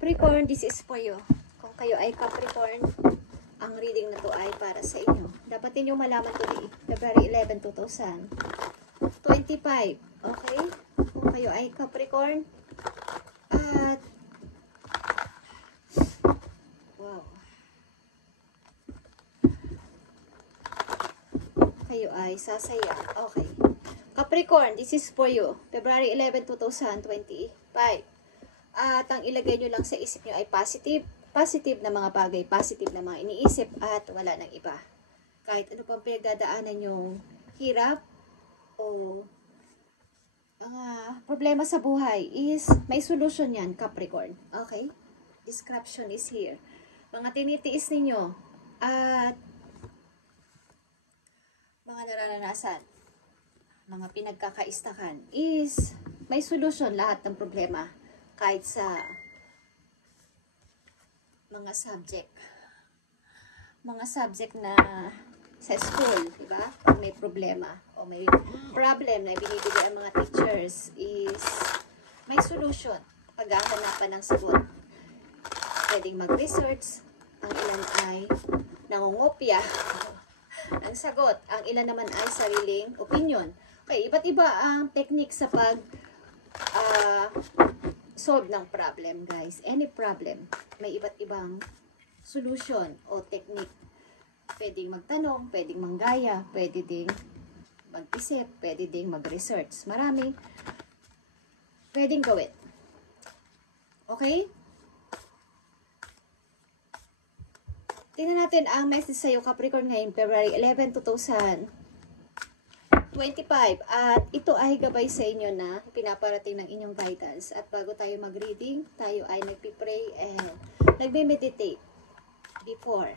Capricorn, this is for you. Kung kayo ay Capricorn, ang reading na to ay para sa inyo. Dapat niyo malaman today, February 11, 2025. Okay? Kung kayo ay Capricorn, at wow. Kayo ay sasaya. Okay. Capricorn, this is for you. February 11, 2025. At ang ilagay nyo lang sa isip nyo ay positive. Positive na mga bagay, positive na mga iniisip at wala nang iba. Kahit ano pang pinagdadaanan yung hirap o mga problema sa buhay is may solusyon yan, Capricorn. Okay? Description is here. Mga tinitiis ninyo at mga nararanasan, mga pinagkakaistakan is may solusyon lahat ng problema. Kahit sa mga subject na sa school, diba? Kung may problema o may problem na binibigay ang mga teachers is may solution. Paghahanapan ng sagot. Pwedeng mag-research. Ang ilan ay nangungopia ng sagot. Ang ilan naman ay sariling opinion. Okay, iba't iba ang technique sa solve ng problem, guys. Any problem, may iba't ibang solution o technique. Pwedeng magtanong, pwedeng manggaya, pwede ding mag-isip, pwede ding mag-research. Maraming pwedeng gawin. Okay? Tingnan natin ang message sa'yo, Capricorn, ngayon, February 11, 2025. At ito ay gabay sa inyo na pinaparating ng inyong guidance. At bago tayo mag-reading, tayo ay nagpipray and nagme-meditate before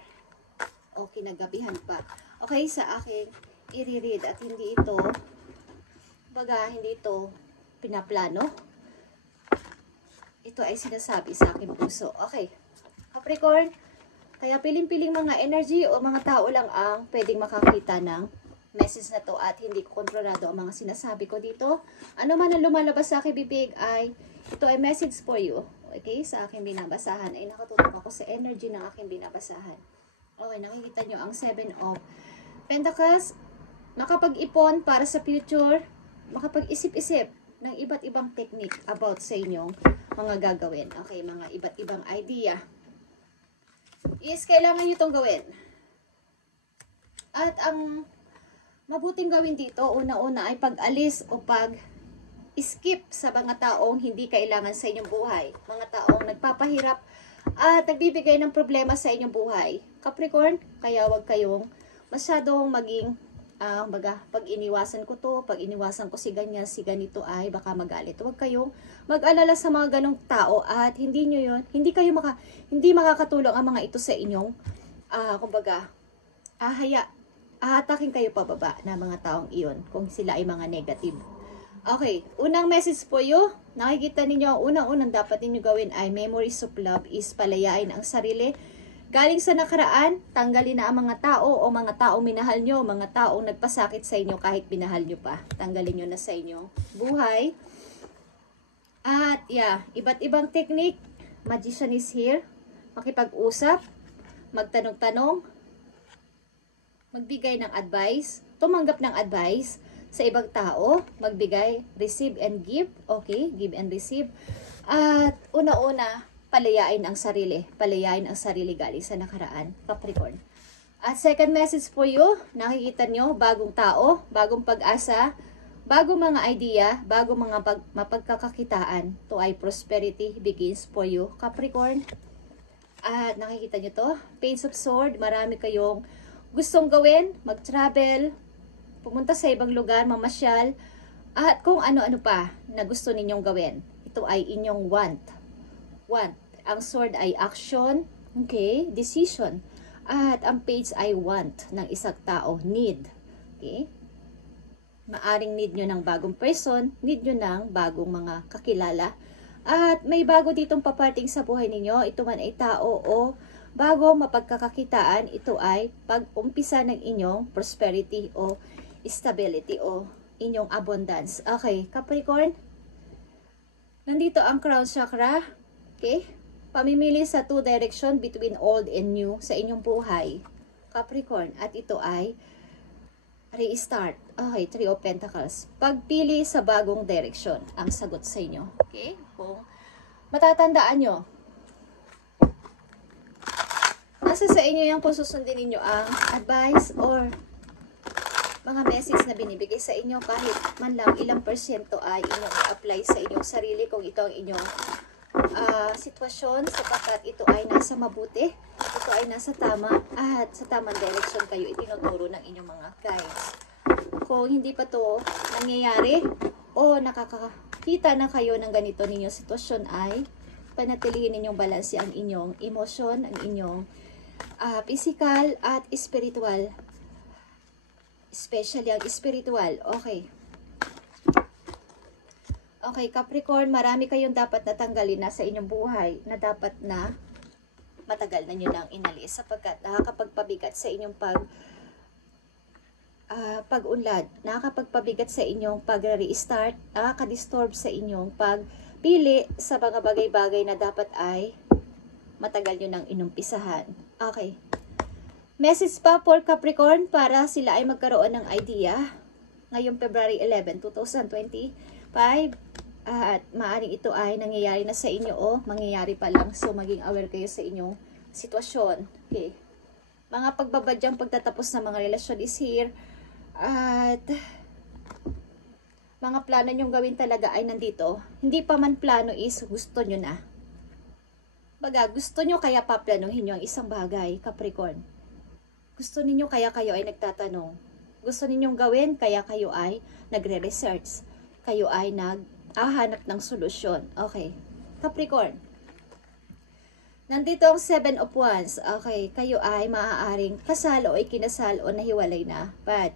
o kinagabihan pa. Okay, sa aking i-read at hindi ito pinaplano. Ito ay sinasabi sa aking puso. Okay, Capricorn, kaya piling-piling mga energy o mga tao lang ang pwedeng makakita ng message na to at hindi ko kontrolado ang mga sinasabi ko dito. Ano man ang lumalabas sa aking bibig ay ito ay message for you. Okay? Sa aking binabasahan ay nakatutok ako sa energy ng aking binabasahan. Okay, nakikita nyo ang 7 of Pentacles. Makapag-ipon para sa future. Makapag-isip-isip ng iba't ibang technique about sa inyong mga gagawin. Okay, mga iba't ibang idea. Is kailangan nyo itong gawin. At ang mabuting gawin dito, una-una ay pag-alis o pag-skip sa mga taong hindi kailangan sa inyong buhay. Mga taong nagpapahirap at nagbibigay ng problema sa inyong buhay. Capricorn, kaya wag kayong masyadong maging, pag iniwasan ko to, pag iniwasan ko si ganyan, si ganito ay baka magalit. Wag kayong mag-alala sa mga ganong tao at hindi makakatulong ang mga ito sa inyong, ahatakin kayo pababa na mga taong iyon kung sila ay mga negative. Okay, unang message po you. Nakikita ninyo, unang-unang dapat ninyo gawin ay memories of love is palayain ang sarili. Galing sa nakaraan, tanggalin na ang mga tao o mga taong minahal nyo, mga taong nagpasakit sa inyo kahit binahal nyo pa. Tanggalin nyo na sa inyong buhay. At iba't ibang technique. Magician is here. Makipag-usap, magtanong-tanong, magbigay ng advice, tumanggap ng advice sa ibang tao, magbigay, receive and give, okay, give and receive. At una-una, palayain ang sarili galing sa nakaraan, Capricorn. At second message for you, nakikita nyo, bagong tao, bagong pag-asa, bagong mga idea, bagong mga mapagkakakitaan, to ay prosperity begins for you, Capricorn. At nakikita nyo to, Page of Swords, marami kayong gustong gawin, mag-travel, pumunta sa ibang lugar, mamasyal, at kung ano-ano pa na gusto ninyong gawin. Ito ay inyong want. Want. Ang sword ay action, okay, decision. At ang page ay want ng isang tao, need. Okay? Maaring need nyo ng bagong person, need nyo ng bagong mga kakilala. At may bago ditong paparting sa buhay ninyo, ito man ay tao o bago mapagkakakitaan, ito ay pag-umpisa ng inyong prosperity o stability o inyong abundance. Okay, Capricorn. Nandito ang crown chakra. Okay? Pamimili sa two direction between old and new sa inyong buhay, Capricorn. At ito ay restart. Okay, Three of Pentacles. Pagpili sa bagong direction ang sagot sa inyo. Okay? Kung matatandaan nyo, nasa sa inyo yan kung susundin ninyo ang advice or mga message na binibigay sa inyo, kahit man lang ilang porsyento ay inyong i-apply sa inyong sarili kung ito ang inyong sitwasyon, sapagkat ito ay nasa mabuti, ito ay nasa tama, at sa tamang direction kayo itinuturo ng inyong mga guides. Kung hindi pa to nangyayari o nakakakita na kayo ng ganito ninyong sitwasyon, ay panatilihin ninyong balanse ang inyong emosyon, ang inyong physical at spiritual. Especially ang spiritual. Okay. Okay, Capricorn, marami kayong dapat natanggalin na sa inyong buhay na dapat na matagal na nyo nang inalis, sapagkat nakakapagpabigat sa inyong pag-unlad, nakakapagpabigat sa inyong pag-restart, nakaka-disturb sa inyong pagpili sa mga bagay-bagay na dapat ay matagal nyo nang inumpisahan. Okay. Message pa for Capricorn para sila ay magkaroon ng idea ngayong February 11, 2025. At maaaring ito ay nangyayari na sa inyo o mangyayari pa lang. So, maging aware kayo sa inyong sitwasyon. Okay. Mga pagbabadyang pagtatapos ng mga relasyon is here. At mga plano nyong gawin talaga ay nandito. Hindi pa man plano is gusto nyo na. Baga, gusto nyo kaya paplanuhin nyo ang isang bagay, Capricorn. Gusto ninyo kaya kayo ay nagtatanong. Gusto ninyong gawin kaya kayo ay nagre-research. Kayo ay naghahanap ng solusyon. Okay. Capricorn. Nandito ang Seven of Wands. Okay. Kayo ay maaaring kasal o ikinasal o nahiwalay na. But,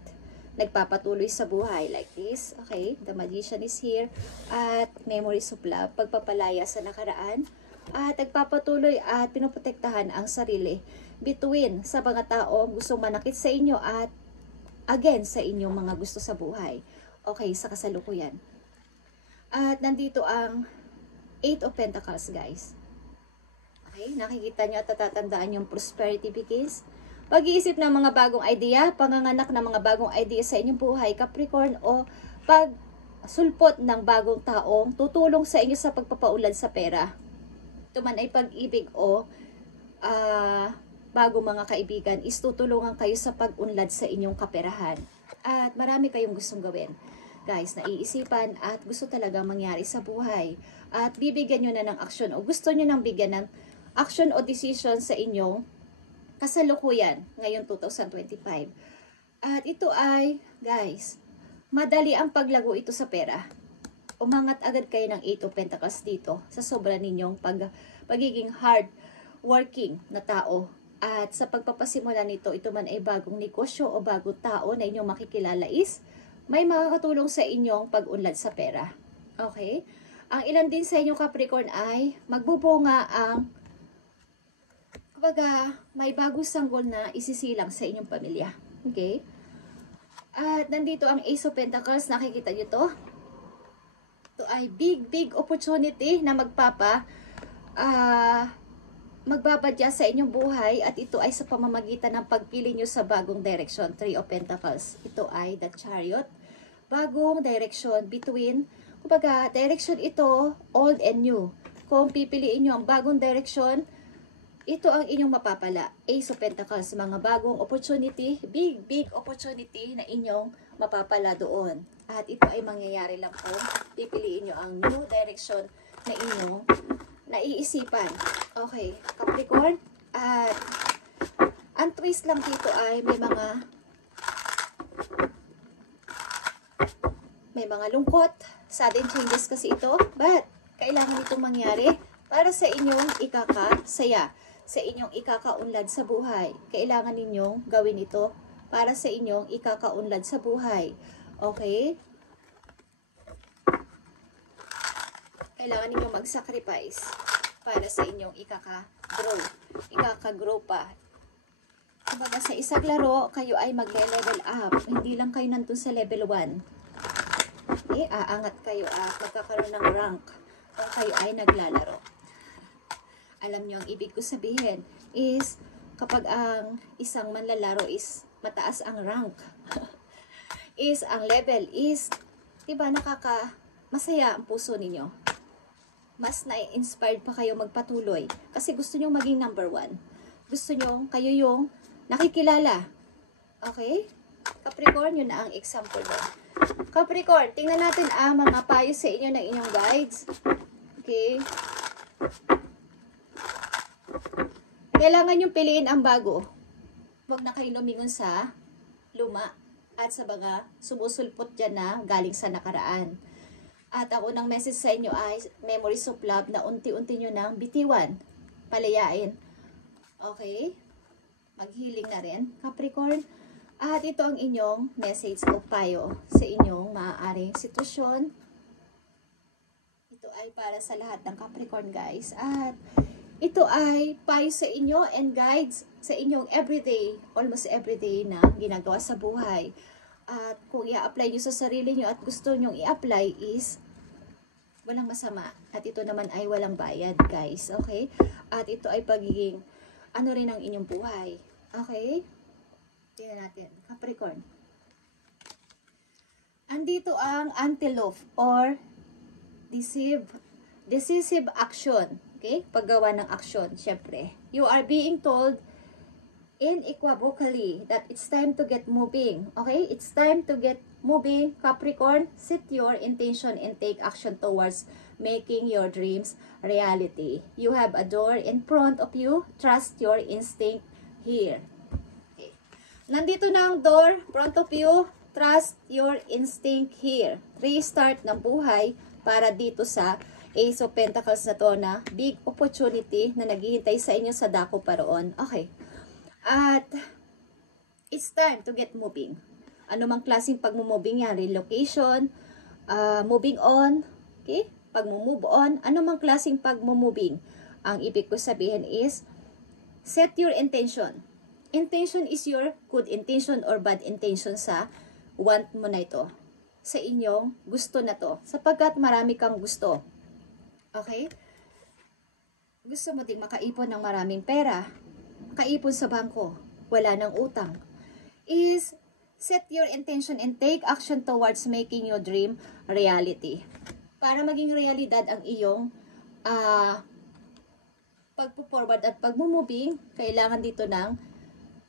nagpapatuloy sa buhay like this. Okay. The Magician is here. At memories of love. Pagpapalaya sa nakaraan. At nagpapatuloy at pinoprotektahan ang sarili between sa mga tao gustong manakit sa inyo at again sa inyong mga gusto sa buhay. Okay, sa kasalukuyan. At nandito ang Eight of Pentacles, guys. Okay, nakikita nyo at natatandaan yung prosperity begins. Pag-iisip ng mga bagong idea, panganganak ng mga bagong idea sa inyong buhay, Capricorn, o pagsulpot ng bagong taong tutulong sa inyo sa pagpapaulad sa pera. Ito man ay pag-ibig o bago mga kaibigan, is tutulungan kayo sa pag-unlad sa inyong kaperahan. At marami kayong gustong gawin, guys, naiisipan at gusto talaga mangyari sa buhay. At bibigyan nyo na ng aksyon o gusto nyo nang bigyan ng action o decision sa inyong kasalukuyan ngayong 2025. At ito ay, guys, madali ang paglago ito sa pera. Umangat agad kayo ng Eight of Pentacles dito sa sobra ninyong pagiging hard working na tao. At sa pagpapasimula nito, ito man ay bagong negosyo o bagong tao na inyong makikilala is may makakatulong sa inyong pag-unlad sa pera. Okay? Ang ilan din sa inyong Capricorn ay magbubunga ang kumbaga, may bagong sanggol na isisilang sa inyong pamilya. Okay? At nandito ang Ace of Pentacles, nakikita nyo to? Ito ay big opportunity na magbabadya sa inyong buhay, at ito ay sa pamamagitan ng pagpili nyo sa bagong direction. Three of Pentacles. Ito ay the Chariot. Bagong direction between, kumbaga, direction ito, old and new. Kung pipiliin nyo ang bagong direction, ito ang inyong mapapala. Ace of Pentacles, mga bagong opportunity, big opportunity na inyong mapapala doon. At ito ay mangyayari lang kung pipiliin nyo ang new direction na inyong naiisipan. Okay, Capricorn. At ang twist lang dito ay may mga lungkot, sudden changes kasi ito, but kailangan itong mangyari para sa inyong ikakasaya, sa inyong ikakaunlad sa buhay. Kailangan ninyong gawin ito para sa inyong ikakaunlad sa buhay. Okay? Kailangan ninyong mag-sacrifice para sa inyong ikaka-grow pa. Kumbaga sa isang laro, kayo ay magle-level up. Hindi lang kayo nandun sa level 1. Okay, aangat kayo at magkakaroon ng rank kung kayo ay naglalaro. Alam nyo, ang ibig ko sabihin is, kapag ang isang manlalaro is mataas ang rank, is ang level is, diba, masaya ang puso ninyo. Mas na-inspired pa kayo magpatuloy. Kasi gusto nyo maging number 1. Gusto nyo, kayo yung nakikilala. Okay? Capricorn, yun na ang example mo. Capricorn, tingnan natin ang mga payo sa inyo ng inyong guides. Okay? Kailangan yung piliin ang bago. Huwag na kayo lumingon sa luma at sa mga sumusulpot dyan na galing sa nakaraan. At ang unang message sa inyo ay memories of love na unti-unti nyo nang bitiwan, palayain. Okay? Mag-healing na rin, Capricorn. At ito ang inyong message o payo sa inyong maaaring sitwasyon. Ito ay para sa lahat ng Capricorn, guys. At ito ay payo sa inyo and guides sa inyong everyday, almost everyday na ginagawa sa buhay. At kung i-apply nyo sa sarili nyo at gusto nyo i-apply is walang masama. At ito naman ay walang bayad, guys. Okay? At ito ay pagiging ano rin ang inyong buhay. Okay? Tingnan natin. Capricorn. Andito ang antelope or decisive action. Okay? Paggawa ng action, syempre. You are being told unequivocally that it's time to get moving. Okay? It's time to get moving. Capricorn, set your intention and take action towards making your dreams reality. You have a door in front of you. Trust your instinct here. Okay. Nandito na ang door, front of you. Trust your instinct here. Restart ng buhay para dito sa Ace of Pentacles na to na big opportunity na naghihintay sa inyo sa dako paroon. Okay. At it's time to get moving. Ano mang klaseng pag-moving yan, relocation, moving on, okay? Pag-move on, ano mang klaseng pag-moving. Ang ibig ko sabihin is, set your intention. Intention is your good intention or bad intention sa want mo na ito. Sa inyong gusto na to. Sapagkat marami kang gusto. Okay? Gusto mo ding makaipon ng maraming pera. Makaipon sa bangko. Wala ng utang. Is set your intention and take action towards making your dream reality. Para maging realidad ang iyong pagpo-forward at pag-moving, kailangan dito ng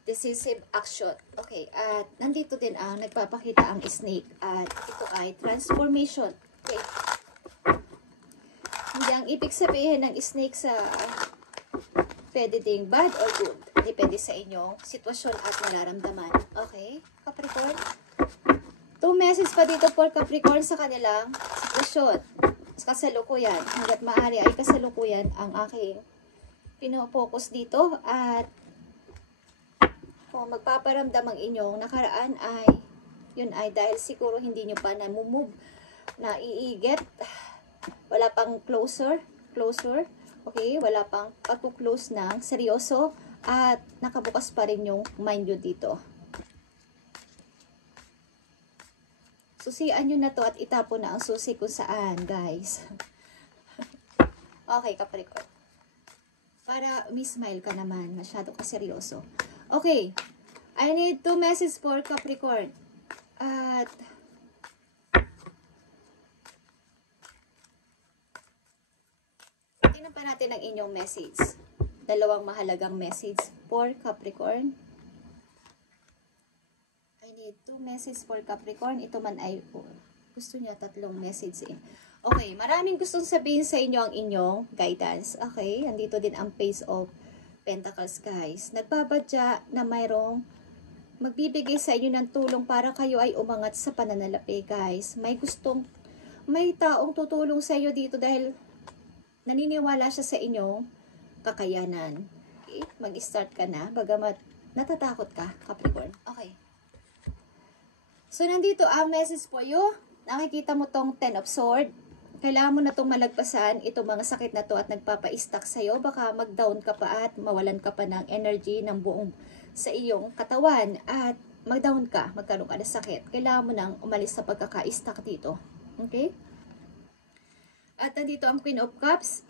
decisive action. Okay, at nandito din ang nagpapakita ang snake. At ito ay transformation. Okay. Hindi ang ibig sabihin ng snake sa pwede ding bad or good. Depende sa inyong sitwasyon at nararamdaman. Okay, Capricorn? 2 messages pa dito for Capricorn sa kanilang sitwasyon. Sa kasalukuyan. Hanggat maaari ay kasalukuyan ang aking pinopokus dito. At kung magpaparamdam ang inyong nakaraan ay yun ay dahil siguro hindi nyo pa na-move, na-iiget. Wala pang closure. Okay, wala pang pag-close ng seryoso at nakabukas pa rin yung mind nyo dito. Susian nyo na to at itapon na ang susi kung saan, guys. Okay, Capricorn. Para smile ka naman. Masyado ka seryoso. Okay. I need 2 messages for Capricorn. At tingnan pa natin ang inyong message. 2 mahalagang message for Capricorn. I need 2 messages for Capricorn. Ito man ay gusto niya 3 message eh. Okay, maraming gustong sabihin sa inyo ang inyong guidance. Okay, andito din ang Page of Pentacles, guys. Nagbabadya na mayroong magbibigay sa inyo ng tulong para kayo ay umangat sa pananalapi, guys. May taong tutulong sa inyo dito dahil naniniwala siya sa inyong kakayanan. Okay, mag-start ka na, bagamat natatakot ka, Capricorn. Okay. So, nandito ang message for you. Nakikita mo tong 10 of Swords. Kailangan mo na itong malagpasan, itong mga sakit na to at nagpapa-stuck sa'yo. Baka mag-down ka pa at mawalan ka pa ng energy ng buong sa iyong katawan. At mag-down ka, magkaroon ka ng sakit. Kailangan mo nang umalis sa pagkaka-stuck dito. Okay? At nandito ang Queen of Cups,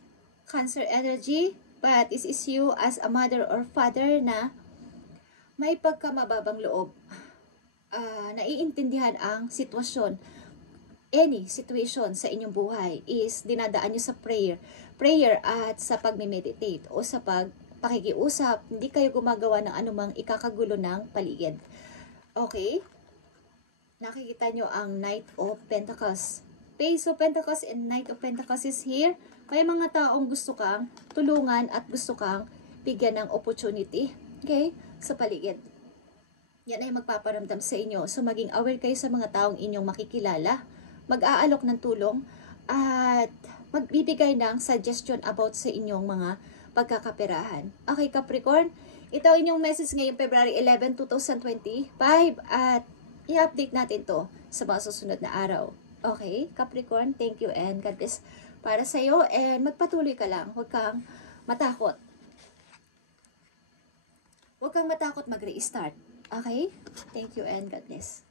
Cancer energy, But this is you as a mother or father na may pagkamababang loob. Naiintindihan ang sitwasyon. Any situation sa inyong buhay is dinadaan nyo sa prayer at sa pagme-meditate o sa pakikiusap. Hindi kayo gumagawa ng anumang ikakagulo ng paligid. Okay? Nakikita nyo ang Knight of Pentacles. Page of Pentacles and Knight of Pentacles is here. May mga taong gusto kang tulungan at gusto kang bigyan ng opportunity. Okay? Sa paligid. Yan ay magpaparamdam sa inyo. So, maging aware kayo sa mga taong inyong makikilala. Mag-aalok ng tulong at magbibigay ng suggestion about sa inyong mga pagkakaperahan. Okay, Capricorn? Ito ang inyong message ngayong February 11, 2025 at i-update natin to sa mga susunod na araw. Okay, Capricorn? Thank you and God bless para sa iyo and magpatuloy ka lang. Huwag kang matakot. Huwag kang matakot mag-restart. Okay? Thank you and God bless.